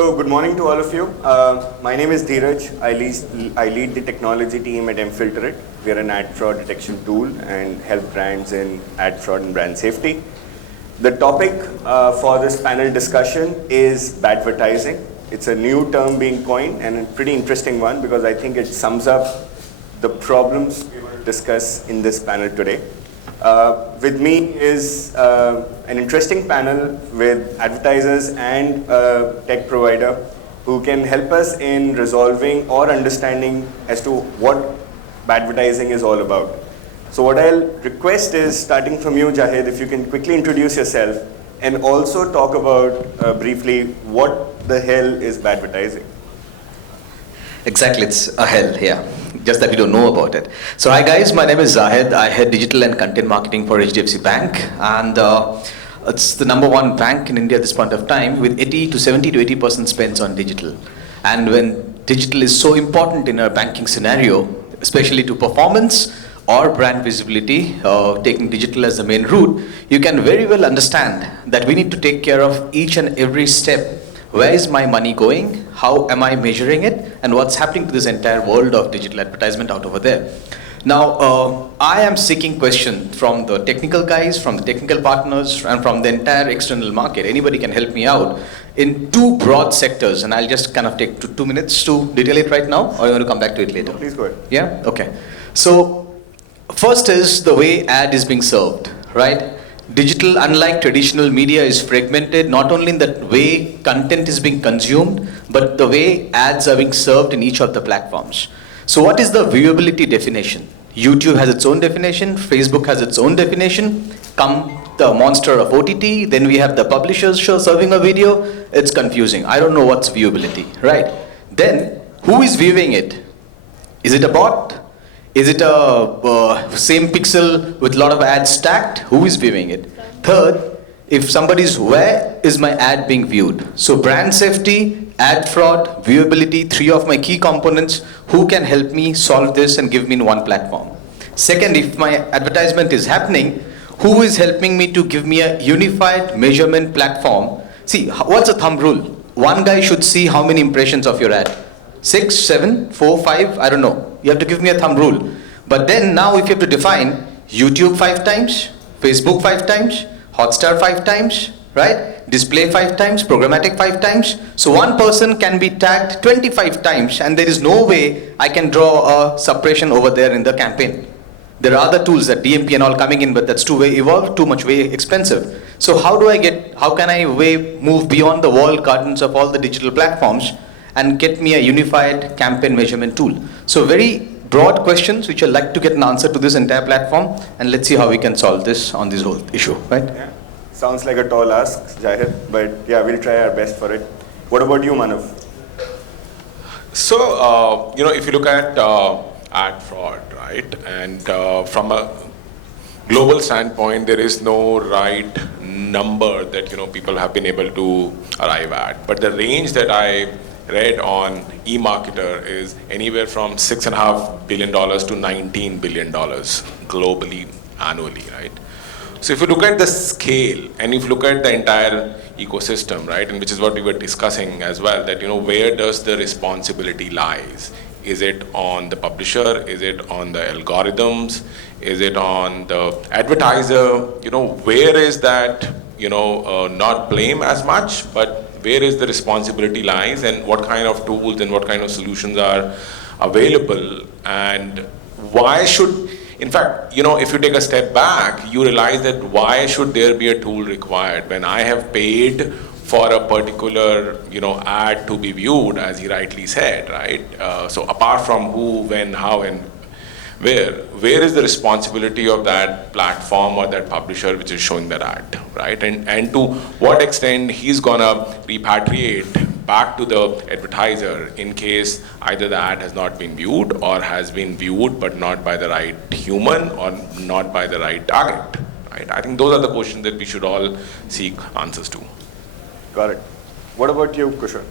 So good morning to all of you. My name is Dheeraj. I lead the technology team at mFilter. We are an ad fraud detection tool and help brands in ad fraud and brand safety. The topic for this panel discussion is BADvertising. It's a new term being coined and a pretty interesting one because I think it sums up the problems we will discuss in this panel today. With me is an interesting panel with advertisers and a tech provider who can help us in resolving or understanding as to what BADvertising is all about. So what I'll request is, starting from you, Jahid, if you can quickly introduce yourself and also talk about briefly what the hell is BADvertising. Exactly, it's a hell, yeah. Just that we don't know about it. So hi guys, my name is Zahid. I head digital and content marketing for HDFC Bank, and it's the #1 bank in India at this point of time with 70 to 80% spends on digital. And when digital is so important in our banking scenario, especially to performance or brand visibility, taking digital as the main route, you can very well understand that we need to take care of each and every step. Where is my money going? How am I measuring it? And what's happening to this entire world of digital advertisement out over there? Now, I am seeking questions from the technical guys, from the technical partners, and from the entire external market. Anybody can help me out in two broad sectors, and I'll just kind of take 2 minutes to detail it right now, or you want to come back to it later? Please go ahead. Yeah? Okay. So, first is the way ad is being served, right? Digital, unlike traditional media, is fragmented not only in the way content is being consumed, but the way ads are being served in each of the platforms. So what is the viewability definition? YouTube has its own definition, Facebook has its own definition, come the monster of OTT, then we have the publishers show serving a video, it's confusing. I don't know what's viewability, right? Then, who is viewing it? Is it a bot? Is it a same pixel with a lot of ads stacked? Who is viewing it? Third, if somebody's, where is my ad being viewed? So brand safety, ad fraud, viewability, 3 of my key components. Who can help me solve this and give me in one platform? Second, if my advertisement is happening, who is helping me to give me a unified measurement platform? See, what's a thumb rule? One guy should see how many impressions of your ad. 6, 7, 4, 5, I don't know. You have to give me a thumb rule. But then now if you have to define YouTube 5 times, Facebook 5 times, Hotstar 5 times, right? Display 5 times, programmatic 5 times. So one person can be tagged 25 times and there is no way I can draw a suppression over there in the campaign. There are other tools that DMP and all coming in, but that's too way evolved, too much way expensive. So how can I move beyond the walled gardens of all the digital platforms and get me a unified campaign measurement tool? So very broad questions which I'd like to get an answer to this entire platform, and let's see how we can solve this on this whole issue, right? Yeah. Sounds like a tall ask, Jahid, but yeah, we'll try our best for it. What about you, Manav? So, if you look at ad fraud, right, and from a global standpoint, there is no right number that, people have been able to arrive at. But the range that I read on eMarketer is anywhere from $6.5 billion to $19 billion globally, annually, right? So if you look at the scale and if you look at the entire ecosystem, right, and which is what we were discussing as well, that, where does the responsibility lies? Is it on the publisher? Is it on the algorithms? Is it on the advertiser? Where is that, not blame as much, but where is the responsibility lies and what kind of tools and what kind of solutions are available, and why should, in fact, if you take a step back, you realize that why should there be a tool required when I have paid for a particular, ad to be viewed, as he rightly said, right? So apart from who, when, how, and where is the responsibility of that platform or that publisher which is showing that ad, right? And to what extent he's gonna repatriate back to the advertiser in case either the ad has not been viewed or has been viewed but not by the right human or not by the right target, right? I think those are the questions that we should all seek answers to. Got it. What about you, Kushal?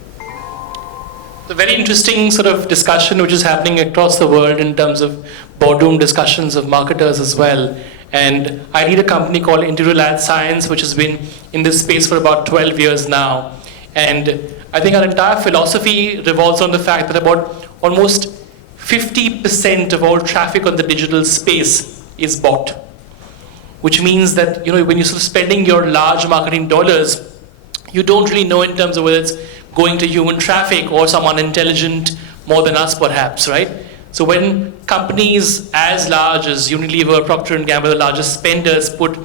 A very interesting sort of discussion which is happening across the world in terms of boardroom discussions of marketers as well. And I lead a company called Integral Ad Science, which has been in this space for about 12 years now. And I think our entire philosophy revolves on the fact that about almost 50% of all traffic on the digital space is bought. Which means that when you're sort of spending your large marketing dollars, you don't really know in terms of whether it's going to human traffic or someone intelligent more than us perhaps, right? So when companies as large as Unilever, Procter & Gamble, the largest spenders, put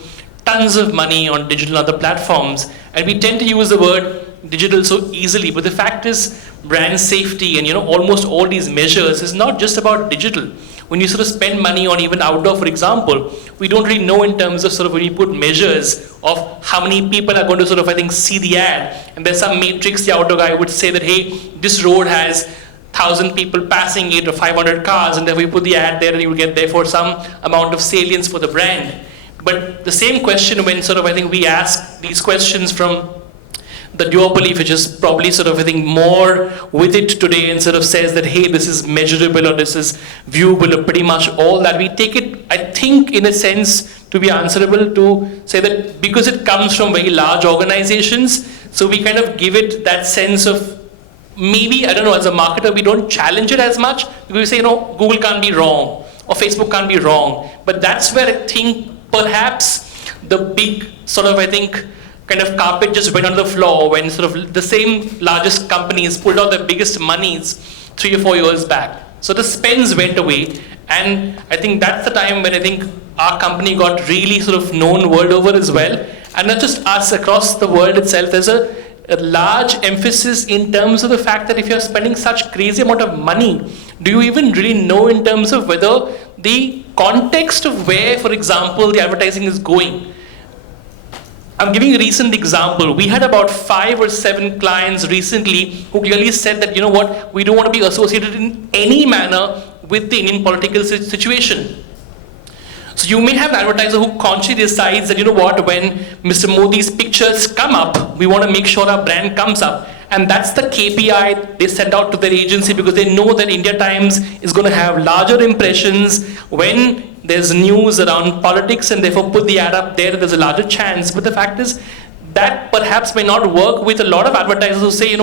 tons of money on digital and other platforms, and we tend to use the word digital so easily, but the fact is brand safety and almost all these measures is not just about digital. When you sort of spend money on even outdoor, for example, we don't really know in terms of sort of when you put measures of how many people are going to sort of, I think, see the ad. And there's some matrix, the outdoor guy would say that, hey, this road has 1,000 people passing it or 500 cars, and then we put the ad there and you will get therefore some amount of salience for the brand. But the same question when sort of, I think, we ask these questions from the duopoly, which is probably sort of, I think, more with it today and sort of says that, hey, this is measurable or this is viewable or pretty much all that. We take it, I think, in a sense, to be answerable to say that because it comes from very large organizations, so we kind of give it that sense of maybe, I don't know, as a marketer, we don't challenge it as much because we say, Google can't be wrong or Facebook can't be wrong. But that's where I think perhaps the big sort of, I think, kind of carpet just went on the floor when sort of the same largest companies pulled out their biggest monies 3 or 4 years back. So the spends went away, and I think that's the time when I think our company got really sort of known world over as well. And not just us, across the world itself, there's a large emphasis in terms of the fact that if you're spending such crazy amount of money, do you even really know in terms of whether the context of where, for example, the advertising is going? I'm giving a recent example. We had about 5 or 7 clients recently who clearly said that, we don't want to be associated in any manner with the Indian political situation. So you may have an advertiser who consciously decides that, when Mr. Modi's pictures come up, we want to make sure our brand comes up. And that's the KPI they send out to their agency because they know that India Times is going to have larger impressions when there's news around politics, and therefore put the ad up there, there's a larger chance. But the fact is that perhaps may not work with a lot of advertisers who say,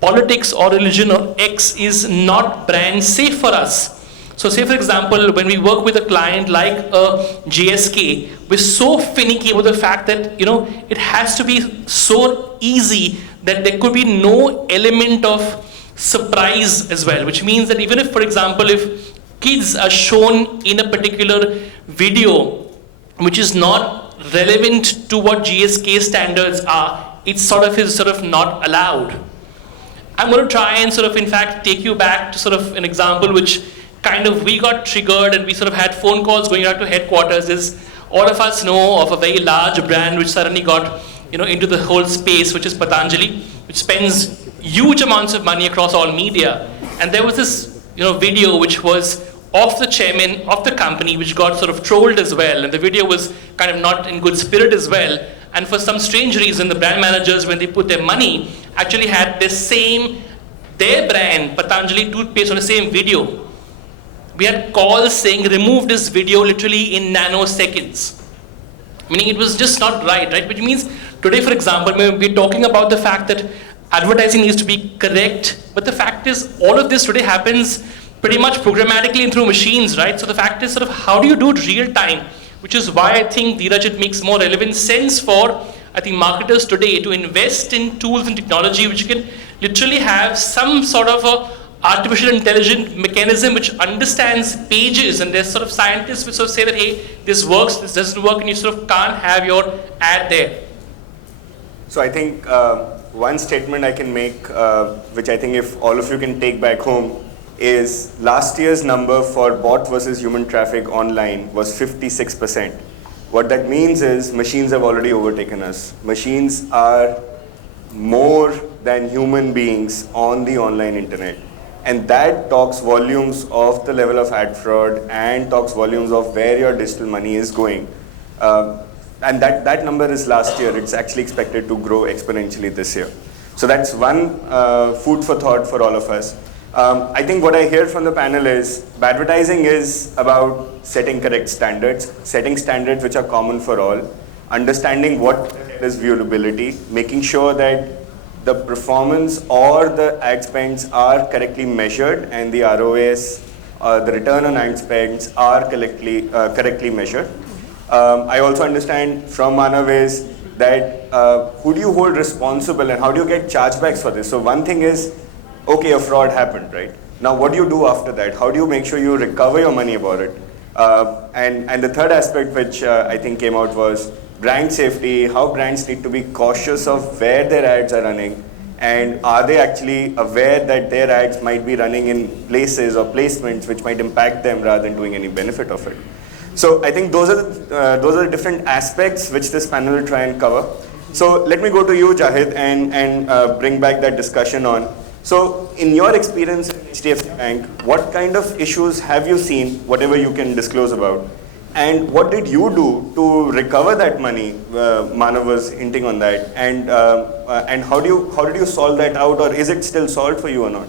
politics or religion or X is not brand safe for us. So say, for example, when we work with a client like a GSK, we're so finicky with the fact that, it has to be so easy that there could be no element of surprise as well, which means that even if, for example, if kids are shown in a particular video which is not relevant to what GSK standards are, it is sort of not allowed. I'm going to try and sort of, in fact, take you back to sort of an example which kind of we got triggered and we sort of had phone calls going out to headquarters. Is all of us know of a very large brand which suddenly got into the whole space, which is Patanjali, which spends huge amounts of money across all media. And there was this video which was of the chairman of the company, which got sort of trolled as well. And the video was kind of not in good spirit as well. And for some strange reason, the brand managers, when they put their money, actually had their brand, Patanjali toothpaste, on the same video. We had calls saying, remove this video literally in nanoseconds. Meaning it was just not right? Which means today, for example, we're talking about the fact that advertising needs to be correct, but the fact is all of this today happens pretty much programmatically and through machines, right? So the fact is sort of how do you do it real time, which is why I think, Dheeraj, it makes more relevant sense for, I think, marketers today to invest in tools and technology which can literally have some sort of a artificial intelligence mechanism which understands pages, and there's sort of scientists which sort of say that, hey, this works, this doesn't work, and you sort of can't have your ad there. So I think one statement I can make, which I think if all of you can take back home, is last year's number for bot versus human traffic online was 56%. What that means is machines have already overtaken us. Machines are more than human beings on the online internet. And that talks volumes of the level of ad fraud and talks volumes of where your digital money is going. And that number is last year. It's actually expected to grow exponentially this year. So that's one food for thought for all of us. I think what I hear from the panel is BADvertising is about setting correct standards, setting standards which are common for all, understanding what is viewability, making sure that the performance or the ad spends are correctly measured and the ROAS, the return on ad spends are correctly measured. I also understand from Manav is that who do you hold responsible and how do you get chargebacks for this? So one thing is, okay, a fraud happened, right? Now what do you do after that? How do you make sure you recover your money about it? And the third aspect which I think came out was brand safety, how brands need to be cautious of where their ads are running, and are they actually aware that their ads might be running in places or placements which might impact them rather than doing any benefit of it. So I think those are the different aspects which this panel will try and cover. So let me go to you, Jahid, and bring back that discussion on. So in your experience in HDFC Bank, what kind of issues have you seen, whatever you can disclose about? And what did you do to recover that money? Manav was hinting on that. And how did you solve that out, or is it still solved for you or not?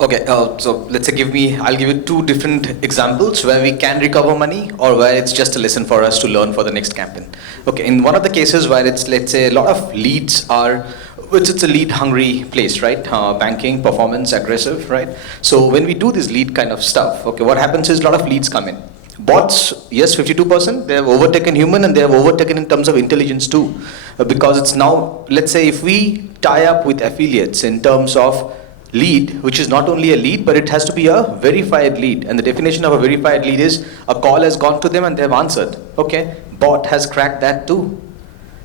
Okay, so let's say I'll give you two different examples where we can recover money or where it's just a lesson for us to learn for the next campaign. Okay, in one of the cases where it's, let's say, a lot of leads are, which it's a lead hungry place, right? Banking, performance, aggressive, right? So when we do this lead kind of stuff, okay, what happens is a lot of leads come in. Bots, yes, 52%, they have overtaken human and they have overtaken in terms of intelligence too. Because it's now, let's say if we tie up with affiliates in terms of lead, which is not only a lead, but it has to be a verified lead. And the definition of a verified lead is a call has gone to them and they have answered. Okay, bot has cracked that too.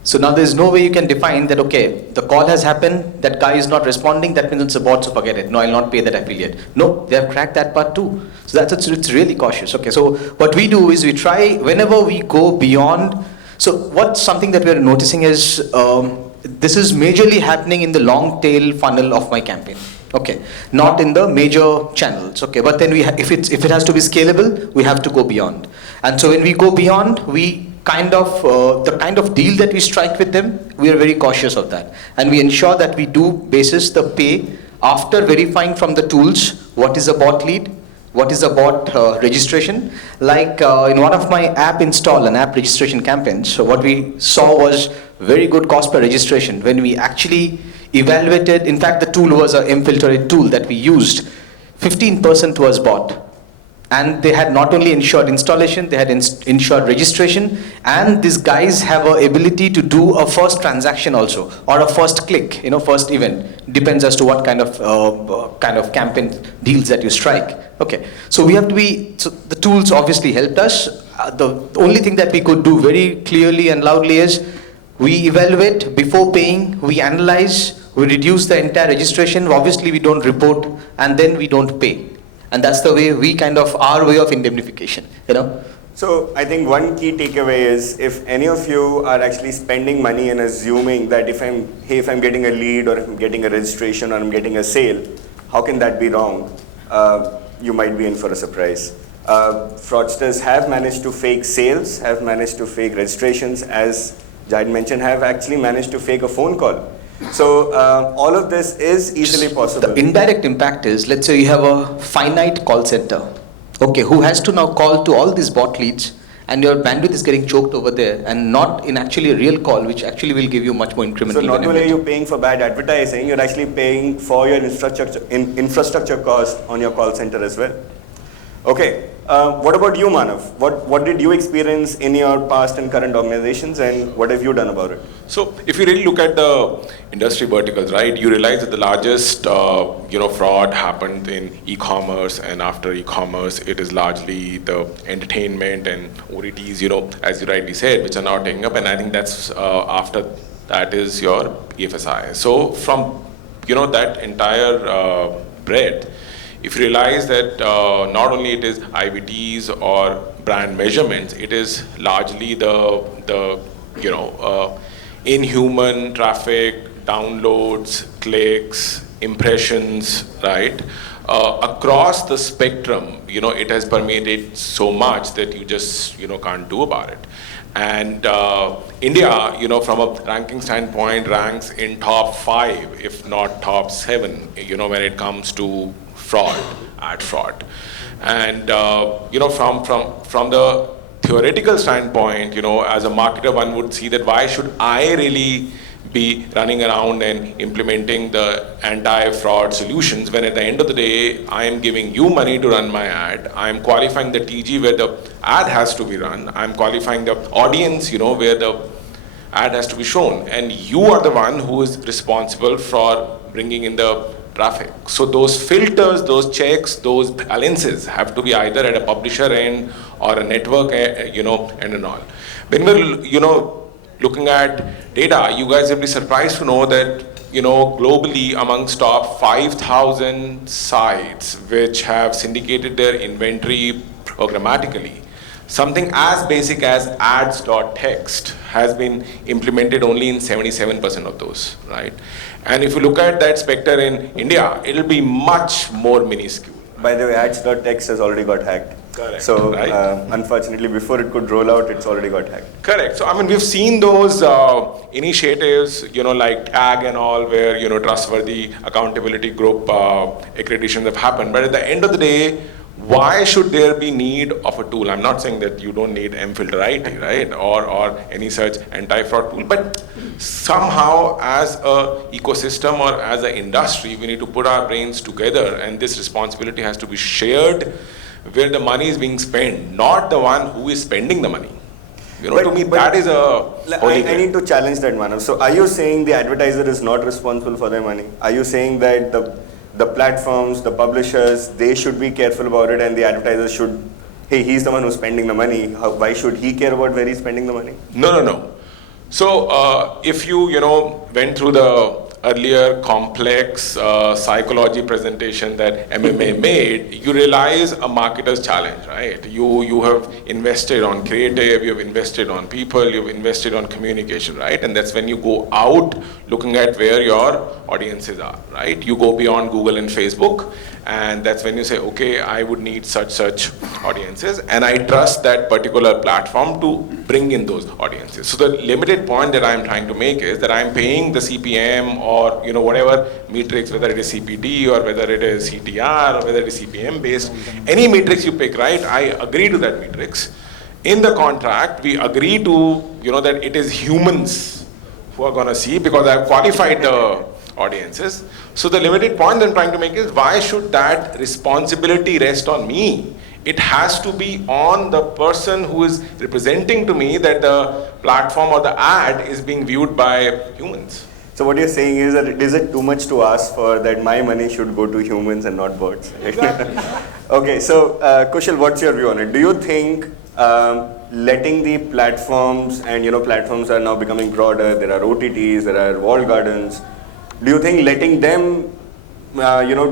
So now there is no way you can define that, okay, the call has happened, that guy is not responding, that means it's a bot, so forget it. No, I'll not pay that affiliate. No, they have cracked that part too. So it's really cautious. Okay, so what we do is we try, whenever we go beyond, so what's something that we're noticing is, this is majorly happening in the long tail funnel of my campaign. Okay, not in the major channels. Okay, but then if it has to be scalable, we have to go beyond. And so when we go beyond, we kind of the kind of deal that we strike with them, we are very cautious of that, and we ensure that we do basis the pay after verifying from the tools what is a bot lead, what is a bot registration. Like in one of my app install and app registration campaigns, so what we saw was very good cost per registration when we actually evaluated. In fact, the tool was a M-filtered tool that we used. 15% was bot. And they had not only ensured installation, they had ensured registration, and these guys have an ability to do a first transaction also, or a first click, first event. Depends as to what kind of campaign deals that you strike. Okay, so we have to be. So the tools obviously helped us. The only thing that we could do very clearly and loudly is we evaluate before paying, we analyze, we reduce the entire registration. Obviously, we don't report, and then we don't pay. And that's the way our way of indemnification, So I think one key takeaway is if any of you are actually spending money and assuming that if I'm getting a lead or if I'm getting a registration or I'm getting a sale, how can that be wrong? You might be in for a surprise. Fraudsters have managed to fake sales, have managed to fake registrations, as Jahid mentioned, have actually managed to fake a phone call. So all of this is easily possible. The indirect impact is, let's say you have a finite call center, okay, who has to now call to all these bot leads, and your bandwidth is getting choked over there, and not in actually a real call, which actually will give you much more incremental So not benefit. only are you paying for bad advertising, you're actually paying for your infrastructure cost on your call center as well. Okay, what about you, Manav? What did you experience in your past and current organizations, and what have you done about it? So if you really look at the industry verticals, right, you realize that the largest, fraud happened in e-commerce, and after e-commerce, it is largely the entertainment and OTTs, as you rightly said, which are now taking up, and I think that's after that is your BFSI. So from, that entire breadth, if you realize that not only it is IVTs or brand measurements, it is largely the inhuman traffic, downloads, clicks, impressions, right? Across the spectrum, it has permeated so much that you just, can't do about it. And India, from a ranking standpoint, ranks in top 5, if not top 7, when it comes to ad fraud. And, from the theoretical standpoint, as a marketer, one would see that why should I really be running around and implementing the anti-fraud solutions, when at the end of the day, I am giving you money to run my ad. I am qualifying the TG where the ad has to be run. I'm qualifying the audience, where the ad has to be shown. And you are the one who is responsible for bringing in the traffic. So those filters, those checks, those balances have to be either at a publisher end or a network, end and all. When we're, looking at data, you guys will be surprised to know that, globally amongst top 5,000 sites which have syndicated their inventory programmatically, something as basic as ads.text has been implemented only in 77% of those, right? And if you look at that specter in India, it'll be much more minuscule. By the way, ads.text has already got hacked. Correct. So, right? Unfortunately, before it could roll out, it's already got hacked. Correct. So, we've seen those initiatives, like TAG and all, where, trustworthy accountability group accreditations have happened. But at the end of the day, why should there be need of a tool? I'm not saying that you don't need mFilter IT, right? Or any such anti-fraud tool, but somehow as a ecosystem or as an industry, we need to put our brains together, and this responsibility has to be shared where the money is being spent, not the one who is spending the money. To me, that is a I need to challenge that, Manav. So are you saying the advertiser is not responsible for their money? Are you saying that the platforms, the publishers, they should be careful about it, and the advertiser should, hey, he's the one who's spending the money, why should he care about where he's spending the money? No. So if you, went through the earlier complex psychology presentation that MMA made, you realize a marketer's challenge, right? You have invested on creative, you have invested on people, you've invested on communication, right? And that's when you go out looking at where your audiences are, right? You go beyond Google and Facebook, and that's when you say, okay, I would need such audiences, and I trust that particular platform to bring in those audiences. So the limited point that I'm trying to make is that I'm paying the CPM or whatever matrix, whether it is CPD or whether it is CTR or whether it is CPM based, any matrix you pick, right? I agree to that matrix. In the contract, we agree to that it is humans who are going to see, because I've qualified the audiences. So the limited point I'm trying to make is, why should that responsibility rest on me? It has to be on the person who is representing to me that the platform or the ad is being viewed by humans. So what you're saying is that is it too much to ask for that my money should go to humans and not bots? Exactly. Okay, so Kushal, what's your view on it? Do you think letting the platforms, and platforms are now becoming broader, there are OTTs, there are walled gardens, do you think letting them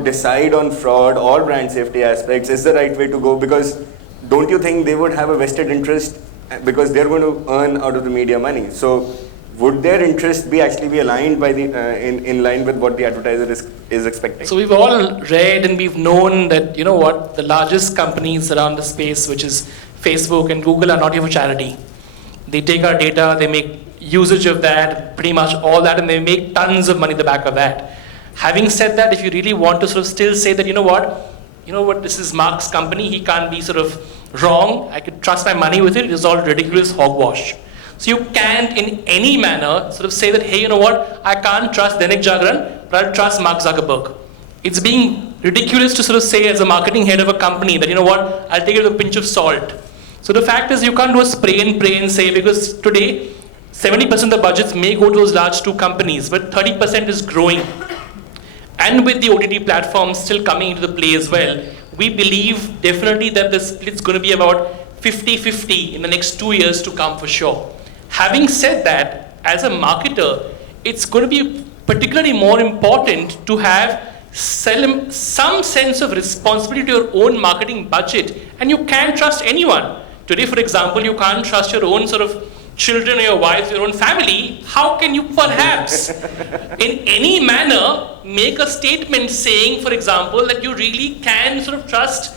decide on fraud or brand safety aspects is the right way to go? Because don't you think they would have a vested interest, because they're going to earn out of the media money? So would their interest be aligned by the in line with what the advertiser is expecting? So we've all read and we've known that, the largest companies around the space, which is Facebook and Google, are not here for charity. They take our data, they make usage of that, pretty much all that, and they make tons of money in the back of that. Having said that, if you really want to sort of still say that, this is Mark's company, he can't be sort of wrong, I could trust my money with it is all ridiculous hogwash. So you can't in any manner sort of say that, hey, I can't trust Dainik Jagran, but I'll trust Mark Zuckerberg. It's being ridiculous to sort of say as a marketing head of a company that, I'll take it with a pinch of salt. So the fact is, you can't do a spray and pray and say, because today 70% of the budgets may go to those large two companies, but 30% is growing. And with the OTT platforms still coming into the play as well, we believe definitely that the split's going to be about 50-50 in the next 2 years to come for sure. Having said that, as a marketer, it's going to be particularly more important to have some sense of responsibility to your own marketing budget, and you can't trust anyone. Today, for example, you can't trust your own sort of children or your wife, your own family. How can you perhaps in any manner make a statement saying, for example, that you really can sort of trust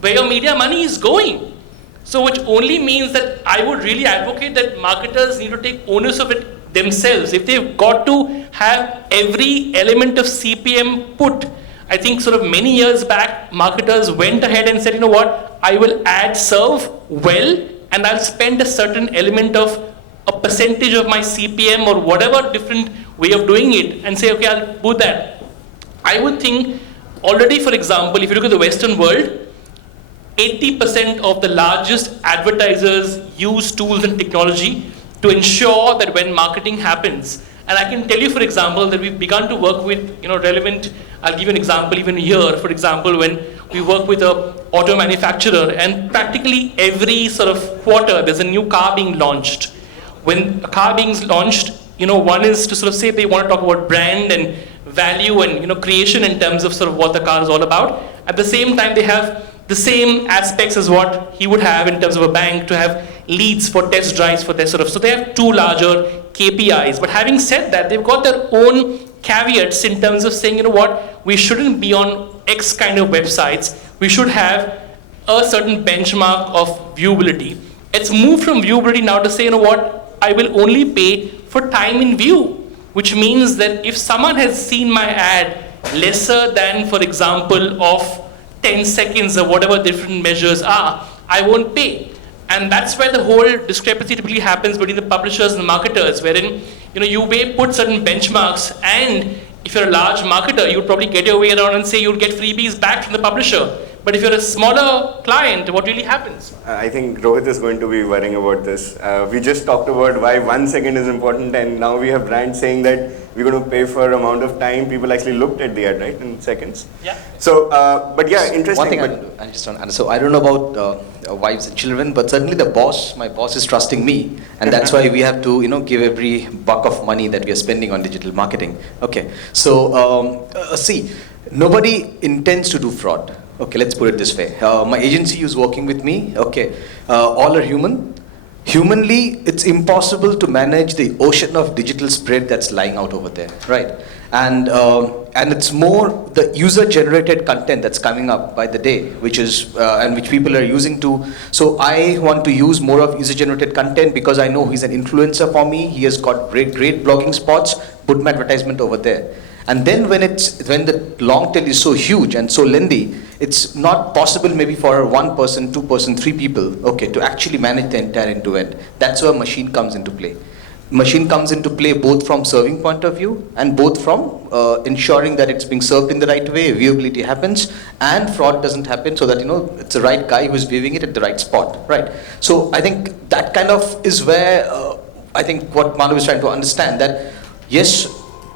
where your media money is going? So which only means that I would really advocate that marketers need to take onus of it themselves. If they've got to have every element of CPM put, I think sort of many years back, marketers went ahead and said, I will ad serve well, and I'll spend a certain element of a percentage of my CPM or whatever different way of doing it and say, okay, I'll do that. I would think already, for example, if you look at the Western world, 80% of the largest advertisers use tools and technology to ensure that when marketing happens, and I can tell you, for example, that we've begun to work with, relevant, I'll give you an example even here, for example, when we work with a auto manufacturer, and practically every sort of quarter, there's a new car being launched. When a car being launched, one is to sort of say they want to talk about brand and value and, creation in terms of sort of what the car is all about. At the same time, they have the same aspects as what he would have in terms of a bank to have leads for test drives for their sort of, so they have two larger KPIs. But having said that, they've got their own caveats in terms of saying, we shouldn't be on X kind of websites. We should have a certain benchmark of viewability. It's moved from viewability now to say, I will only pay for time in view, which means that if someone has seen my ad lesser than, for example, of 10 seconds or whatever different measures are, I won't pay. And that's where the whole discrepancy typically happens between the publishers and the marketers, wherein you may put certain benchmarks, and if you're a large marketer, you'd probably get your way around and say you'd get freebies back from the publisher. But if you're a smaller client, what really happens? I think Rohit is going to be worrying about this. We just talked about why 1 second is important, and now we have brands saying that we're going to pay for amount of time people actually looked at the ad, right, in seconds. Yeah. So, but yeah, interesting. One thing I just want to, so I don't know about wives and children, but certainly my boss is trusting me, and that's why we have to, give every buck of money that we are spending on digital marketing. Okay, so see, nobody intends to do fraud. Okay, let's put it this way. My agency who's working with me, okay, all are human. Humanly, it's impossible to manage the ocean of digital spread that's lying out over there, right? And it's more the user-generated content that's coming up by the day, which is and which people are using to. So I want to use more of user-generated content because I know he's an influencer for me. He has got great blogging spots. Put my advertisement over there. And then when the long tail is so huge and so lengthy, it's not possible maybe for one person, two person, three people, okay, to actually manage the entire end-to-end. That's where machine comes into play. Machine comes into play both from serving point of view and both from ensuring that it's being served in the right way, viewability happens, and fraud doesn't happen, so that it's the right guy who's viewing it at the right spot, right? So I think that kind of is where I think what Manu is trying to understand, that yes,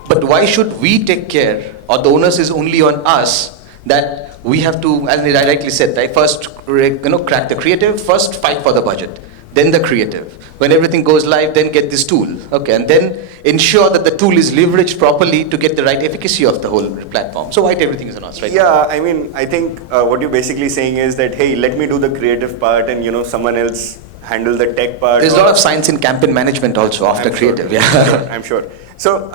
but why should we take care, or the onus is only on us, that we have to, as I rightly said, right, first crack the creative, first fight for the budget, then the creative. When everything goes live, then get this tool, okay, and then ensure that the tool is leveraged properly to get the right efficacy of the whole platform. So why everything is on us, right? Yeah, I mean, I think what you're basically saying is that, hey, let me do the creative part and someone else handle the tech part. There's a lot of science in campaign management also after creative, sure. yeah. I'm sure. So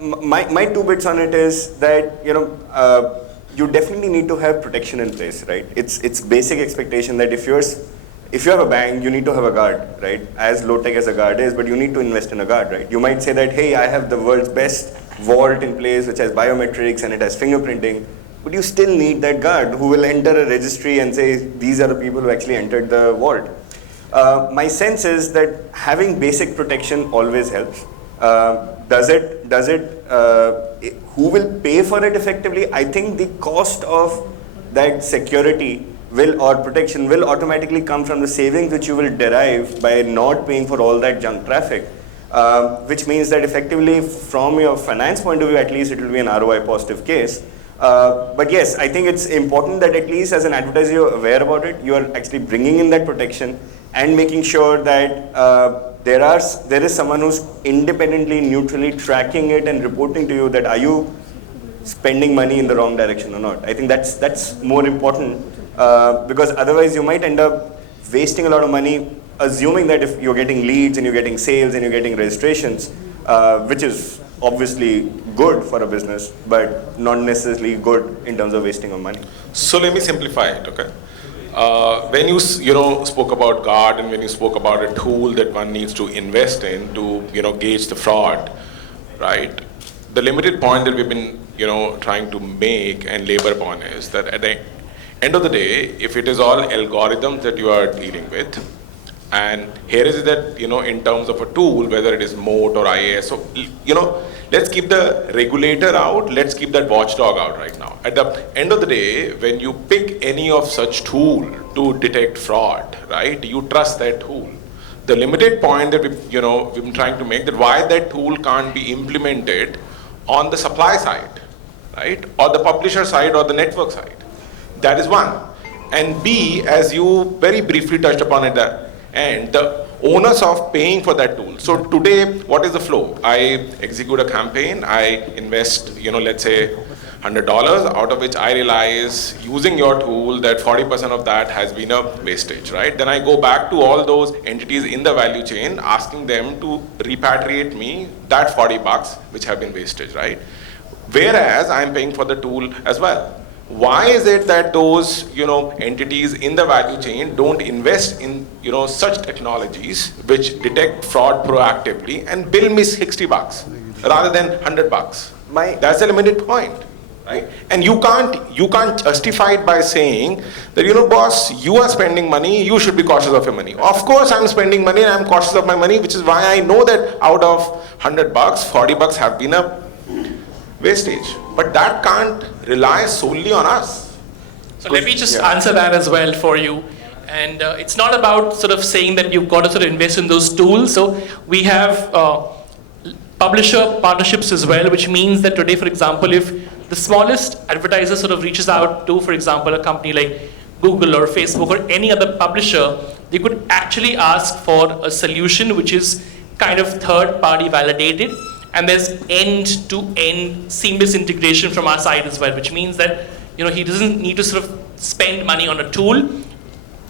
my 2 bits on it is that you definitely need to have protection in place, right? It's basic expectation that if you have a bank, you need to have a guard, right? As low tech as a guard is, but you need to invest in a guard, right? You might say that, hey, I have the world's best vault in place, which has biometrics and it has fingerprinting, but you still need that guard who will enter a registry and say these are the people who actually entered the vault. My sense is that having basic protection always helps. Who will pay for it effectively? I think the cost of that security or protection will automatically come from the savings which you will derive by not paying for all that junk traffic, which means that effectively from your finance point of view, at least it will be an ROI positive case. But yes, I think it's important that at least as an advertiser you're aware about it, you are actually bringing in that protection and making sure that there is someone who's independently, neutrally tracking it and reporting to you that are you spending money in the wrong direction or not. I think that's more important because otherwise you might end up wasting a lot of money assuming that if you're getting leads and you're getting sales and you're getting registrations, which is obviously good for a business, but not necessarily good in terms of wasting of money. So let me simplify it, okay? When you spoke about guard and when you spoke about a tool that one needs to invest in to gauge the fraud, right? The limited point that we've been trying to make and labor upon is that at the end of the day, if it is all algorithms that you are dealing with, And here is that, in terms of a tool, whether it is Moat or IAS, so, let's keep the regulator out, let's keep that watchdog out right now. At the end of the day, when you pick any of such tool to detect fraud, right, you trust that tool. The limited point that we've been trying to make, that why that tool can't be implemented on the supply side, right, or the publisher side or the network side. That is one. And B, as you very briefly touched upon it there, and the onus of paying for that tool. So today, what is the flow? I execute a campaign, I invest, let's say $100, out of which I realize using your tool that 40% of that has been a wastage, right? Then I go back to all those entities in the value chain, asking them to repatriate me that $40 which have been wastage, right? Whereas I'm paying for the tool as well. Why is it that those entities in the value chain don't invest in such technologies which detect fraud proactively and bill me $60 rather than $100? That's a limited point, right? And you can't justify it by saying that boss, you are spending money, you should be cautious of your money. Of course I'm spending money and I'm cautious of my money, which is why I know that out of $100, $40 have been a wastage. But that can't rely solely on us. So let me just answer that as well for you. And it's not about sort of saying that you've got to sort of invest in those tools. So we have publisher partnerships as well, which means that today, for example, if the smallest advertiser sort of reaches out to, for example, a company like Google or Facebook or any other publisher, they could actually ask for a solution which is kind of third-party validated. And there's end-to-end seamless integration from our side as well, which means that he doesn't need to sort of spend money on a tool,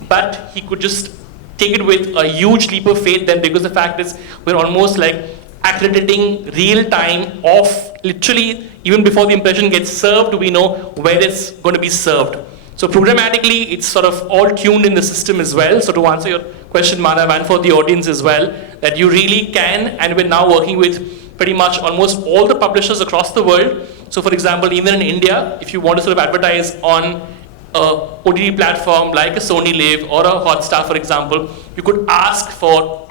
but he could just take it with a huge leap of faith then, because the fact is we're almost like accrediting real time of literally even before the impression gets served, we know where it's going to be served. So programmatically, it's sort of all tuned in the system as well. So to answer your question, Manav, and for the audience as well, that you really can, and we're now working with pretty much almost all the publishers across the world. So for example, even in India, if you want to sort of advertise on a OTT platform like a Sony Live or a Hotstar, for example, you could ask for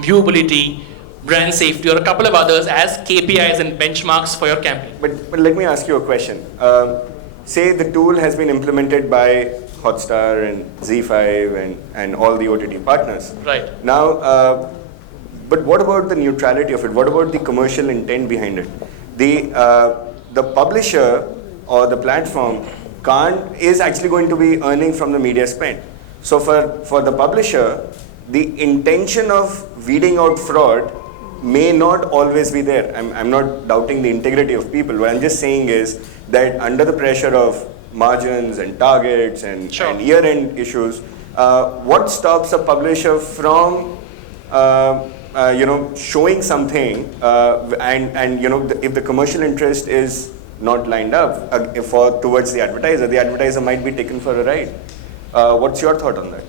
viewability, brand safety, or a couple of others as KPIs and benchmarks for your campaign. But let me ask you a question. Say the tool has been implemented by Hotstar and Z5 and all the OTT partners. Right. Now, but what about the neutrality of it? What about the commercial intent behind it? The publisher or the platform is actually going to be earning from the media spend. So for the publisher, the intention of weeding out fraud may not always be there. I'm not doubting the integrity of people. What I'm just saying is that under the pressure of margins and targets and year-end issues, what stops a publisher from showing something, if the commercial interest is not lined up towards the advertiser might be taken for a ride. What's your thought on that?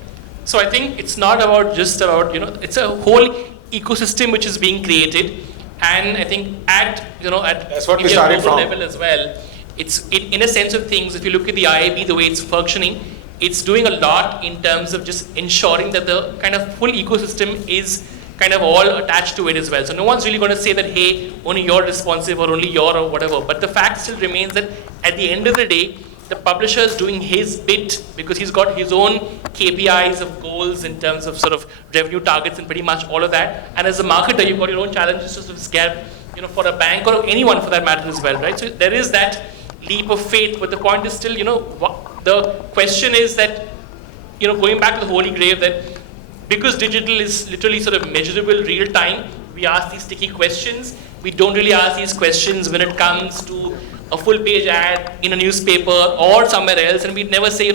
So I think it's not about just about, it's a whole ecosystem which is being created, and I think at that's what we India started global from. level as well, it's in a sense of things. If you look at the IAB, the way it's functioning, it's doing a lot in terms of just ensuring that the kind of full ecosystem is kind of all attached to it as well. So no one's really going to say that, hey, only you're responsive or only you're or whatever. But the fact still remains that at the end of the day, the publisher is doing his bit because he's got his own KPIs of goals in terms of sort of revenue targets and pretty much all of that. And as a marketer, you've got your own challenges to sort of scale, for a bank or anyone for that matter as well, right? So there is that leap of faith, but the point is still, the question is that, going back to the holy grave, that because digital is literally sort of measurable real time, we ask these sticky questions. We don't really ask these questions when it comes to a full page ad in a newspaper or somewhere else, and we'd never say,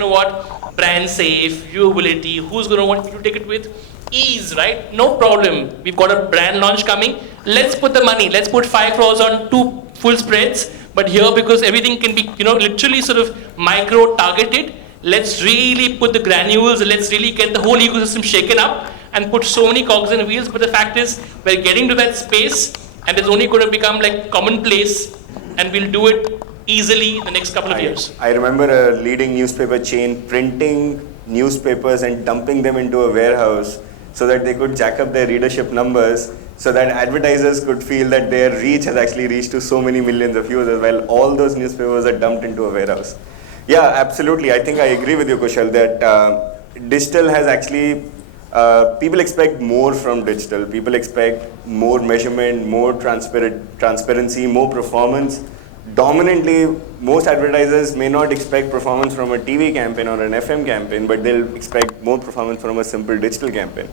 brand safe, viewability, who's going to want me to take it with ease, right? No problem. We've got a brand launch coming. Let's put the money. Let's put 5 crores on 2 full spreads. But here, because everything can be, literally sort of micro targeted, let's really put the granules, let's really get the whole ecosystem shaken up and put so many cogs in wheels. But the fact is, we're getting to that space and it's only going to become like commonplace, and we'll do it easily in the next couple of years. I remember a leading newspaper chain printing newspapers and dumping them into a warehouse so that they could jack up their readership numbers, so that advertisers could feel that their reach has actually reached to so many millions of users, while all those newspapers are dumped into a warehouse. Yeah, absolutely. I think I agree with you, Kushal, that digital has actually, people expect more from digital. People expect more measurement, more transparency, more performance. Dominantly, most advertisers may not expect performance from a TV campaign or an FM campaign, but they'll expect more performance from a simple digital campaign.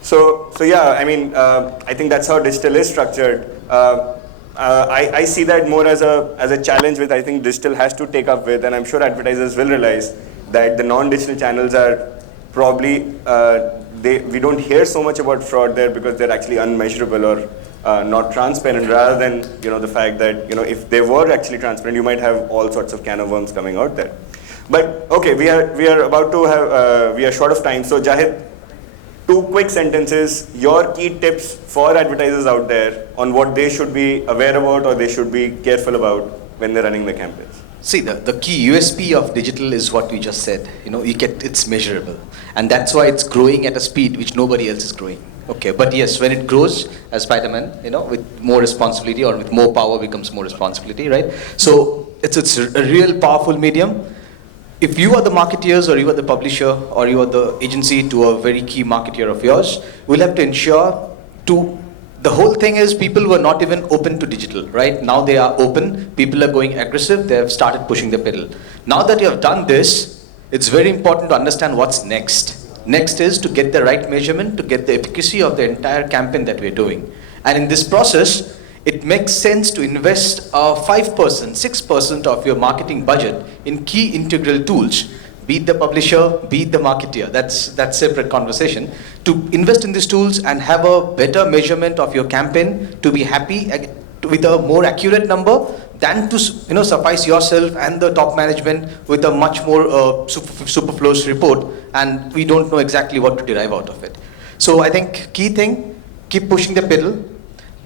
So yeah, I mean, I think that's how digital is structured. I see that more as a challenge which I think digital has to take up with, and I'm sure advertisers will realize that the non-digital channels are probably, we don't hear so much about fraud there because they're actually unmeasurable or not transparent, rather than the fact that if they were actually transparent, you might have all sorts of can of worms coming out there. But okay, we are about to have we are short of time. So Jahid, 2 quick sentences, your key tips for advertisers out there on what they should be aware about or they should be careful about when they're running the campaigns. See, the key USP of digital is what we just said. It's measurable, and that's why it's growing at a speed which nobody else is growing. Okay, but yes, when it grows as Spider-Man, with more responsibility or with more power becomes more responsibility, right? So it's a real powerful medium. If you are the marketeers or you are the publisher or you are the agency to a very key marketeer of yours, we'll have to ensure the whole thing is people were not even open to digital, right? Now they are open, people are going aggressive, they have started pushing the pedal. Now that you have done this, it's very important to understand what's next. Next is to get the right measurement, to get the efficacy of the entire campaign that we're doing. And in this process, it makes sense to invest 5%, 6% of your marketing budget in key integral tools. Be it the publisher, be it the marketeer. That's separate conversation. To invest in these tools and have a better measurement of your campaign, to be happy with a more accurate number than to suffice yourself and the top management with a much more superfluous report, and we don't know exactly what to derive out of it. So I think key thing, keep pushing the pedal,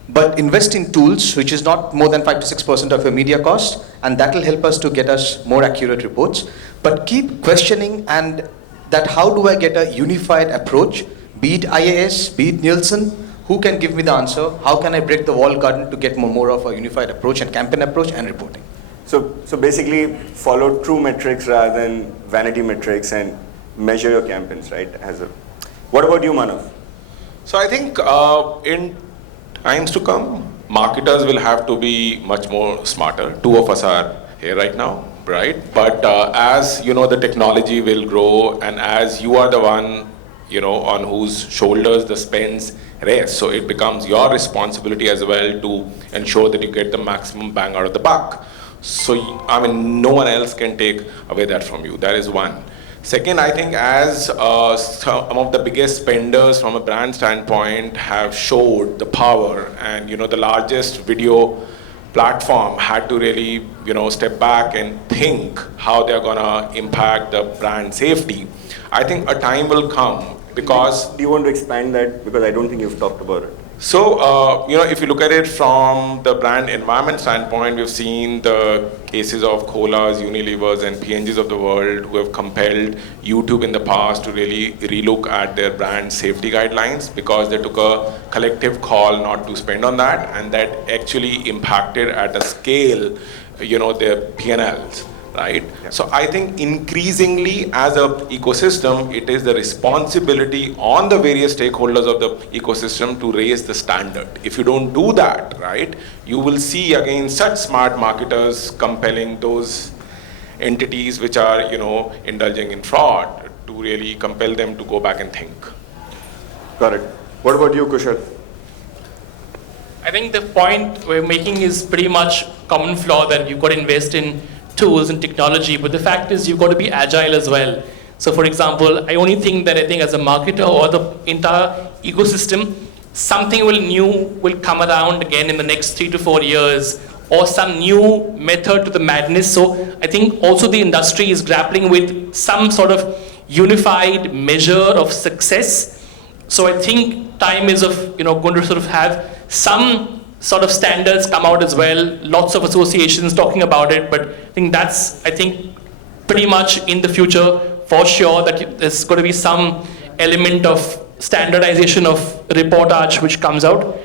but invest in tools which is not more than 5 to 6% of your media cost, and that will help us to get us more accurate reports. But keep questioning, and that how do I get a unified approach, be it IAS, be it Nielsen, who can give me the answer? How can I break the walled garden to get more of a unified approach and campaign approach and reporting? So basically follow true metrics rather than vanity metrics and measure your campaigns, right? What about you, Manav? So I think in times to come, marketers will have to be much more smarter. 2 of us are here right now, right? But as the technology will grow, and as you are the one on whose shoulders the spends rest, so it becomes your responsibility as well to ensure that you get the maximum bang out of the buck. So I mean, no one else can take away that from you. That is one. Second, I think as some of the biggest spenders from a brand standpoint have showed the power, and the largest video platform had to really step back and think how they're gonna impact the brand safety. I think a time will come. Because do you want to expand that? Because I don't think you've talked about it. So, if you look at it from the brand environment standpoint, we've seen the cases of Colas, Unilevers, and P&Gs of the world who have compelled YouTube in the past to really relook at their brand safety guidelines, because they took a collective call not to spend on that, and that actually impacted at a scale, their P&Ls. Right? Yeah. So I think increasingly as an ecosystem, it is the responsibility on the various stakeholders of the ecosystem to raise the standard. If you don't do that, right, you will see again such smart marketers compelling those entities which are, indulging in fraud to really compel them to go back and think. Got it. What about you, Kushal? I think the point we're making is pretty much common flaw, that you've got to invest in tools and technology, but the fact is you've got to be agile as well. So for example, I only think that as a marketer or the entire ecosystem, something new will come around again in the next 3 to 4 years, or some new method to the madness. So I think also the industry is grappling with some sort of unified measure of success. So I think time is going to sort of have some sort of standards come out as well. Lots of associations talking about it, but I think that's pretty much in the future for sure, that there's going to be some element of standardization of reportage which comes out.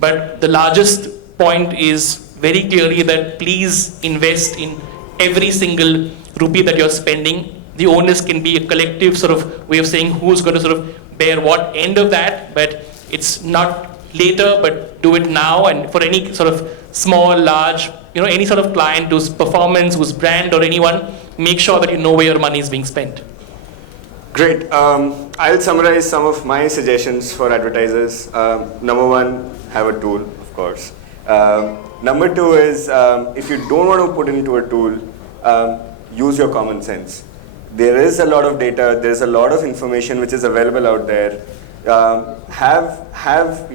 But the largest point is very clearly that please invest in every single rupee that you're spending. The onus can be a collective sort of way of saying who's going to sort of bear what end of that, but it's not later, but do it now. And for any sort of small, large, any sort of client whose performance, whose brand or anyone, make sure that you know where your money is being spent. Great. I'll summarize some of my suggestions for advertisers. Number one, have a tool, of course. Number two is, if you don't want to put into a tool, use your common sense. There is a lot of data, there's a lot of information which is available out there. Have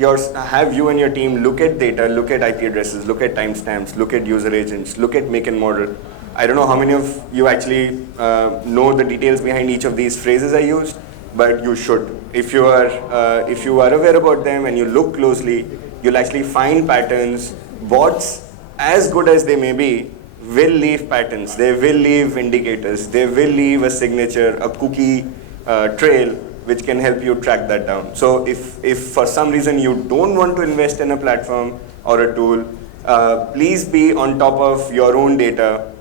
you and your team look at data, look at IP addresses, look at timestamps, look at user agents, look at make and model. I don't know how many of you actually know the details behind each of these phrases I used, but you should. If you are aware about them and you look closely, you'll actually find patterns. Bots, as good as they may be, will leave patterns. They will leave indicators. They will leave a signature, a cookie trail, which can help you track that down. So if for some reason you don't want to invest in a platform or a tool, please be on top of your own data.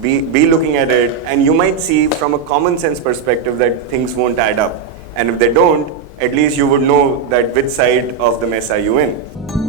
Be looking at it, and you might see from a common sense perspective that things won't add up. And if they don't, at least you would know that which side of the mess are you in.